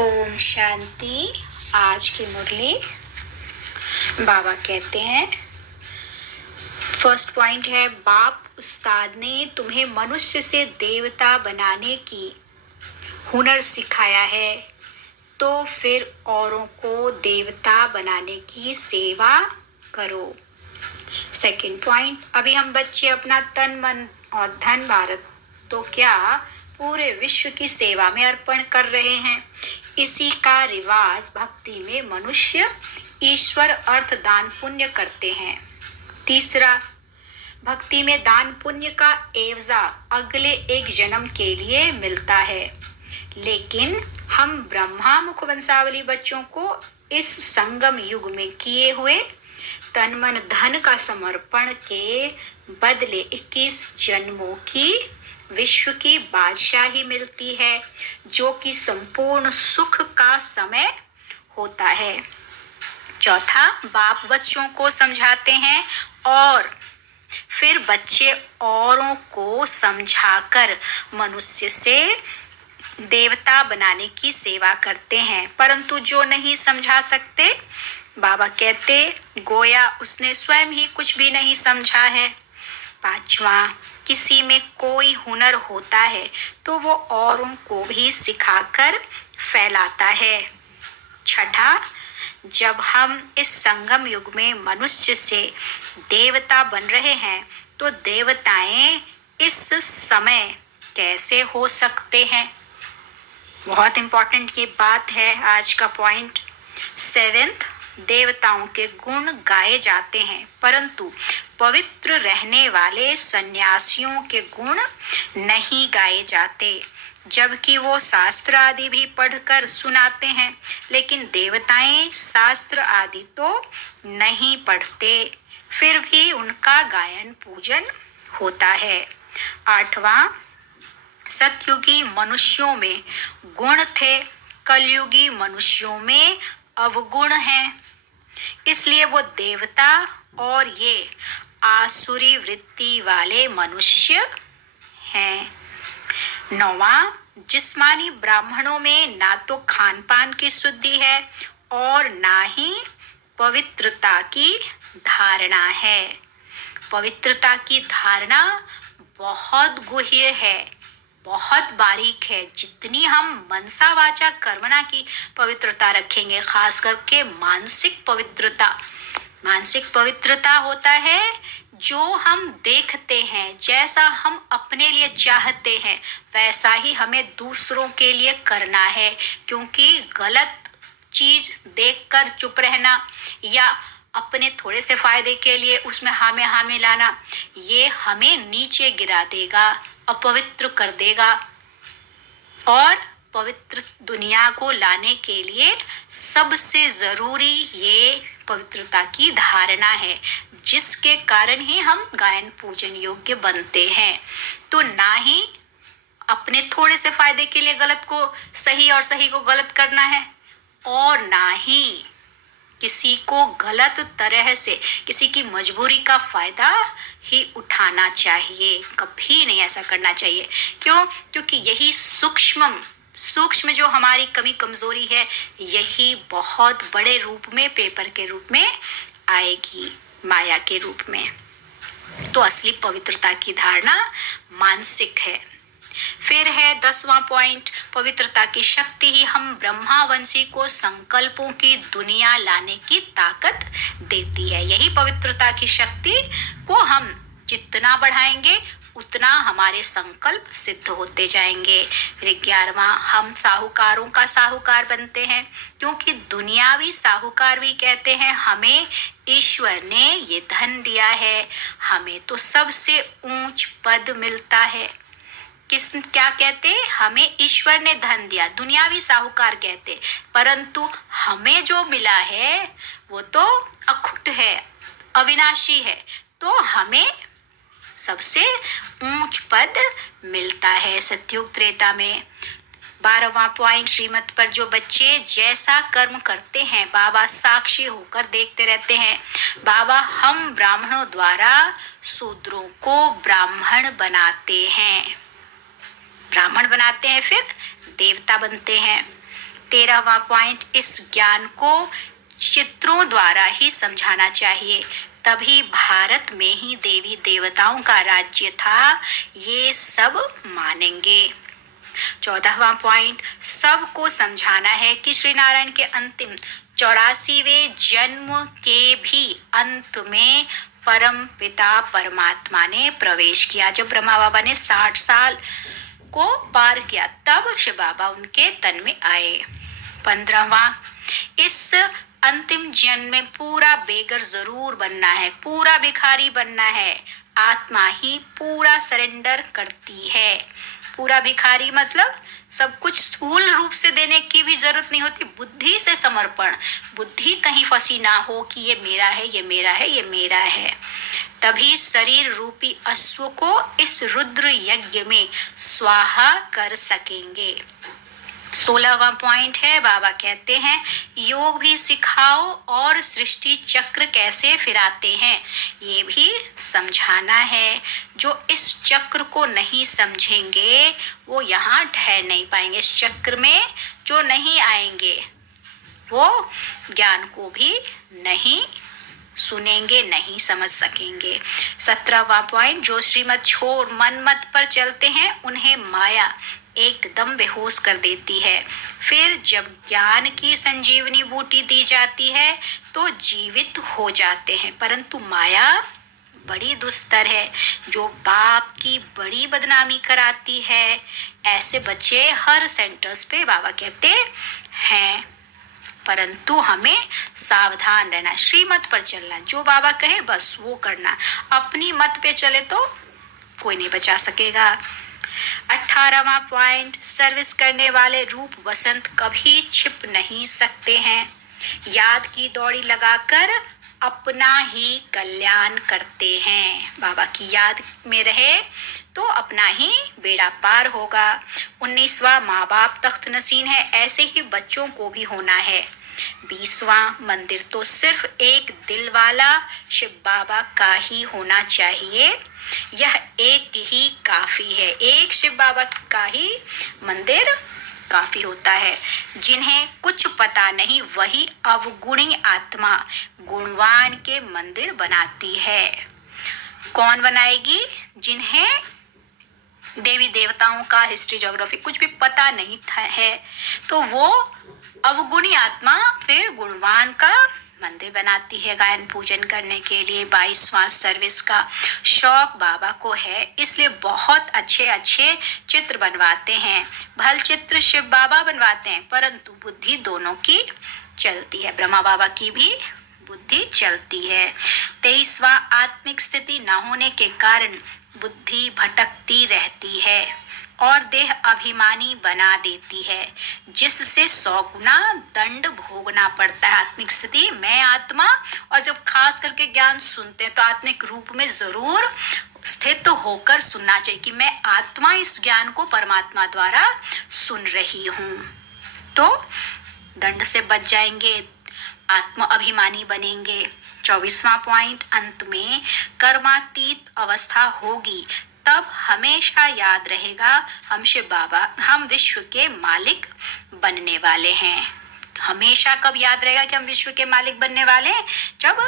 ओम शांति। आज की मुरली बाबा कहते हैं, फर्स्ट पॉइंट है, बाप उस्ताद ने तुम्हें मनुष्य से देवता बनाने की हुनर सिखाया है, तो फिर औरों को देवता बनाने की सेवा करो। सेकंड पॉइंट, अभी हम बच्चे अपना तन मन और धन भारत तो क्या पूरे विश्व की सेवा में अर्पण कर रहे हैं। इसी का रिवाज भक्ति में मनुष्य ईश्वर अर्थ दान पुण्य करते हैं। तीसरा, भक्ति में दान पुण्य का एवजा अगले एक जन्म के लिए मिलता है, लेकिन हम ब्रह्मा मुख वंशावली बच्चों को इस संगम युग में किए हुए तन मन धन का समर्पण के बदले 21 जन्मों की विश्व की बादशाही मिलती है, जो कि संपूर्ण सुख का समय होता है। चौथा, बाप बच्चों को समझाते हैं और फिर बच्चे औरों को समझाकर मनुष्य से देवता बनाने की सेवा करते हैं। परंतु जो नहीं समझा सकते, बाबा कहते गोया उसने स्वयं ही कुछ भी नहीं समझा है। पांचवा, किसी में कोई हुनर होता है तो वो औरों को भी सिखाकर फैलाता है। छठा, जब हम इस संगम युग में मनुष्य से देवता बन रहे हैं तो देवताएं इस समय कैसे हो सकते हैं। बहुत इंपॉर्टेंट ये बात है आज का पॉइंट। सेवेंथ, देवताओं के गुण गाए जाते हैं, परंतु पवित्र रहने वाले सन्यासियों के गुण नहीं गाए जाते, जबकि वो शास्त्र आदि भी पढ़कर सुनाते हैं, लेकिन देवताएं शास्त्र आदि तो नहीं पढ़ते, फिर भी उनका गायन पूजन होता है। आठवां, सतयुगी मनुष्यों में गुण थे, कलयुगी मनुष्यों में अवगुण हैं, इसलिए वो देवता और ये आसुरी वृत्ति वाले मनुष्य हैं। नौवां, जिस्मानी ब्राह्मणों में ना तो खान पान की शुद्धि है और ना ही पवित्रता की धारणा है। पवित्रता की धारणा बहुत गुह्य है, बहुत बारीक है। जितनी हम मनसा वाचा कर्मणा की पवित्रता रखेंगे, खास करके मानसिक पवित्रता होता है जो हम देखते हैं, जैसा हम अपने लिए चाहते हैं वैसा ही हमें दूसरों के लिए करना है। क्योंकि गलत चीज देखकर चुप रहना या अपने थोड़े से फायदे के लिए उसमें हाँ में लाना, ये हमें नीचे गिरा देगा, अपवित्र कर देगा। और पवित्र दुनिया को लाने के लिए सबसे जरूरी ये पवित्रता की धारणा है, जिसके कारण ही हम गायन पूजन योग्य बनते हैं। तो ना ही अपने थोड़े से फायदे के लिए गलत को सही और सही को गलत करना है, और ना ही किसी को गलत तरह से किसी की मजबूरी का फायदा ही उठाना चाहिए। कभी नहीं ऐसा करना चाहिए। क्यों? क्योंकि यही सूक्ष्म जो हमारी कमी कमजोरी है, यही बहुत बड़े रूप में, पेपर के रूप में आएगी, माया के रूप में। तो असली पवित्रता की धारणा मानसिक है। फिर है 10वां पॉइंट, पवित्रता की शक्ति ही हम ब्रह्मावंशी को संकल्पों की दुनिया लाने की ताकत देती है। यही पवित्रता की शक्ति को हम जितना बढ़ाएंगे उतना हमारे संकल्प सिद्ध होते जाएंगे। फिर 11वां, हम साहूकारों का साहूकार बनते हैं, क्योंकि दुनियावी साहूकार भी कहते हैं हमें ईश्वर ने ये धन दिया है, हमें तो सबसे ऊंच पद मिलता है। क्या कहते? हमें ईश्वर ने धन दिया, दुनियावी साहूकार कहते, परंतु हमें जो मिला है वो तो अखुट है, अविनाशी है, तो हमें सबसे ऊंच पद मिलता है सतयुग त्रेता में। 12वां पॉइंट, श्रीमत पर जो बच्चे जैसा कर्म करते हैं, बाबा साक्षी होकर देखते रहते हैं। बाबा हम ब्राह्मणों द्वारा शूद्रों को ब्राह्मण बनाते हैं, फिर देवता बनते हैं। 13वां पॉइंट, इस ज्ञान को चित्रों द्वारा ही समझाना चाहिए, तभी भारत में ही देवी देवताओं का राज्य था, ये सब मानेंगे। 14वां पॉइंट, सबको समझाना है कि श्री नारायण के अंतिम 84वें जन्म के भी अंत में परम पिता परमात्मा ने प्रवेश किया। जब ब्रह्मा बाबा ने 60 साल को पार किया, तब शिव बाबा उनके तन में आए। 15वां, इस अंतिम जन्म में पूरा बेगर जरूर बनना है, पूरा भिखारी बनना है। आत्मा ही पूरा सरेंडर करती है। पूरा भिखारी मतलब सब कुछ स्थूल रूप से देने की भी जरूरत नहीं होती, बुद्धि से समर्पण। बुद्धि कहीं फंसी ना हो कि ये मेरा है, ये मेरा है, ये मेरा है। तभी शरीर रूपी अश्व को इस रुद्र यज्ञ में स्वाहा कर सकेंगे। 16वां पॉइंट है, बाबा कहते हैं योग भी सिखाओ और सृष्टि चक्र कैसे फिराते हैं ये भी समझाना है। जो इस चक्र को नहीं समझेंगे वो यहाँ ठहर नहीं पाएंगे। इस चक्र में जो नहीं आएंगे वो ज्ञान को भी नहीं सुनेंगे, नहीं समझ सकेंगे। 17वां पॉइंट, जो श्रीमत छोड़ मन मत पर चलते हैं उन्हें माया एकदम बेहोश कर देती है। फिर जब ज्ञान की संजीवनी बूटी दी जाती है तो जीवित हो जाते हैं, परंतु माया बड़ी दुस्तर है जो बाप की बड़ी बदनामी कराती है। ऐसे बच्चे हर सेंटर्स पे बाबा कहते हैं, परंतु हमें सावधान रहना, श्रीमत पर चलना, जो बाबा कहे बस वो करना। अपनी मत पे चले तो कोई नहीं बचा सकेगा। 18वां पॉइंट, सर्विस करने वाले रूप वसंत कभी छिप नहीं सकते हैं। याद की दौड़ी लगाकर अपना ही कल्याण करते हैं। बाबा की याद में रहे तो अपना ही बेड़ा पार होगा। 19वां, माँ बाप तख्त नसीन है, ऐसे ही बच्चों को भी होना है। 20वां, मंदिर तो सिर्फ एक दिल वाला शिव बाबा का ही होना चाहिए, यह एक ही काफी है। एक शिव बाबा का ही मंदिर काफी होता है। जिन्हें कुछ पता नहीं वही अवगुणी आत्मा गुणवान के मंदिर बनाती है। कौन बनाएगी? जिन्हें देवी देवताओं का हिस्ट्री ज्योग्राफी कुछ भी पता नहीं है, तो वो अवगुणी आत्मा फिर गुणवान का मंदिर बनाती है गायन पूजन करने के लिए। 22वां, सर्विस का शौक बाबा को है, इसलिए बहुत अच्छे अच्छे चित्र बनवाते हैं। भल चित्र शिव बाबा बनवाते हैं, परंतु बुद्धि दोनों की चलती है, ब्रह्मा बाबा की भी बुद्धि चलती है। 23वां, आत्मिक स्थिति न होने के कारण बुद्धि भटकती रहती है और देह अभिमानी बना देती है, जिससे 100 गुना दंड भोगना पड़ता है। आत्मिक स्थिति, मैं आत्मा, और जब खास करके ज्ञान सुनते हैं तो आत्मिक रूप में जरूर स्थित होकर सुनना चाहिए कि मैं आत्मा इस ज्ञान को परमात्मा द्वारा सुन रही हूँ, तो दंड से बच जाएंगे, आत्म अभिमानी बनेंगे। 24वां पॉइंट, अंत में कर्मातीत अवस्था होगी, तब हमेशा याद रहेगा हम शिव बाबा, हम विश्व के मालिक बनने वाले हैं। हमेशा कब याद रहेगा कि हम विश्व के मालिक बनने वाले हैं? जब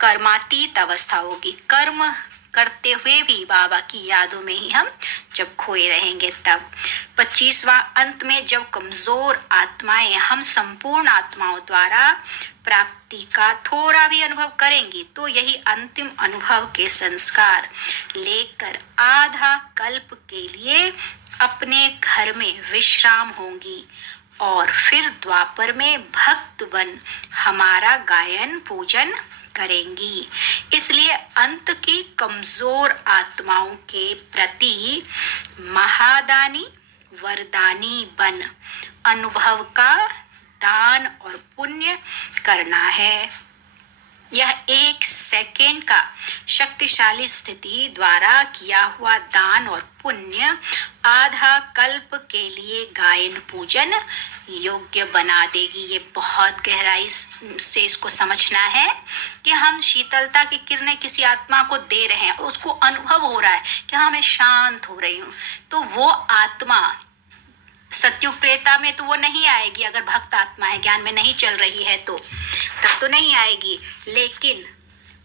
कर्मातीत अवस्था होगी, कर्म करते हुए भी बाबा की यादों में ही हम जब खोए रहेंगे तब। 25वां, अंत में जब कमजोर आत्माएं हम संपूर्ण आत्माओं द्वारा प्राप्ति का थोड़ा भी अनुभव करेंगी, तो यही अंतिम अनुभव के संस्कार लेकर आधा कल्प के लिए अपने घर में विश्राम होंगी और फिर द्वापर में भक्त बन हमारा गायन पूजन करेंगी। इसलिए अंत की कमजोर आत्माओं के प्रति महादानी वरदानी बन अनुभव का दान और पुण्य करना है। यह 1 सेकेंड का शक्तिशाली स्थिति द्वारा किया हुआ दान और पुण्य आधा कल्प के लिए गायन पूजन योग्य बना देगी। ये बहुत गहराई से इसको समझना है कि हम शीतलता की किरणें किसी आत्मा को दे रहे हैं, उसको अनुभव हो रहा है कि हाँ मैं शांत हो रही हूँ, तो वो आत्मा सत्युग त्रेता में तो वो नहीं आएगी, अगर भक्त आत्मा है, ज्ञान में नहीं चल रही है तो तब तो नहीं आएगी, लेकिन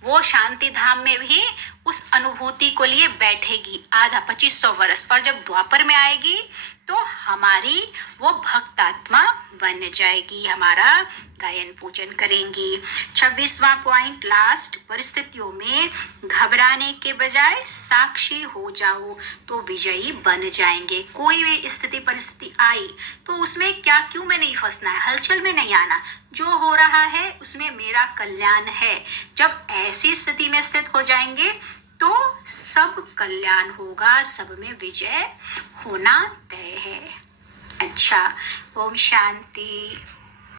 वो शांति धाम में भी उस अनुभूति को लिए बैठेगी आधा 2500 वर्ष, और जब द्वापर में आएगी तो हमारी वो भक्त आत्मा बन जाएगी, हमारा गायन पूजन करेंगी। 26वां पॉइंट लास्ट, परिस्थितियों में घबराने के बजाय साक्षी हो जाओ तो विजयी बन जाएंगे। कोई भी स्थिति परिस्थिति आई तो उसमें क्या क्यों में नहीं फंसना है, हलचल में नहीं आना, जो हो रहा है उसमें मेरा कल्याण है। जब ऐसी स्थिति में स्थित हो जाएंगे तो सब कल्याण होगा, सब में विजय होना तय है। अच्छा, ओम शांति।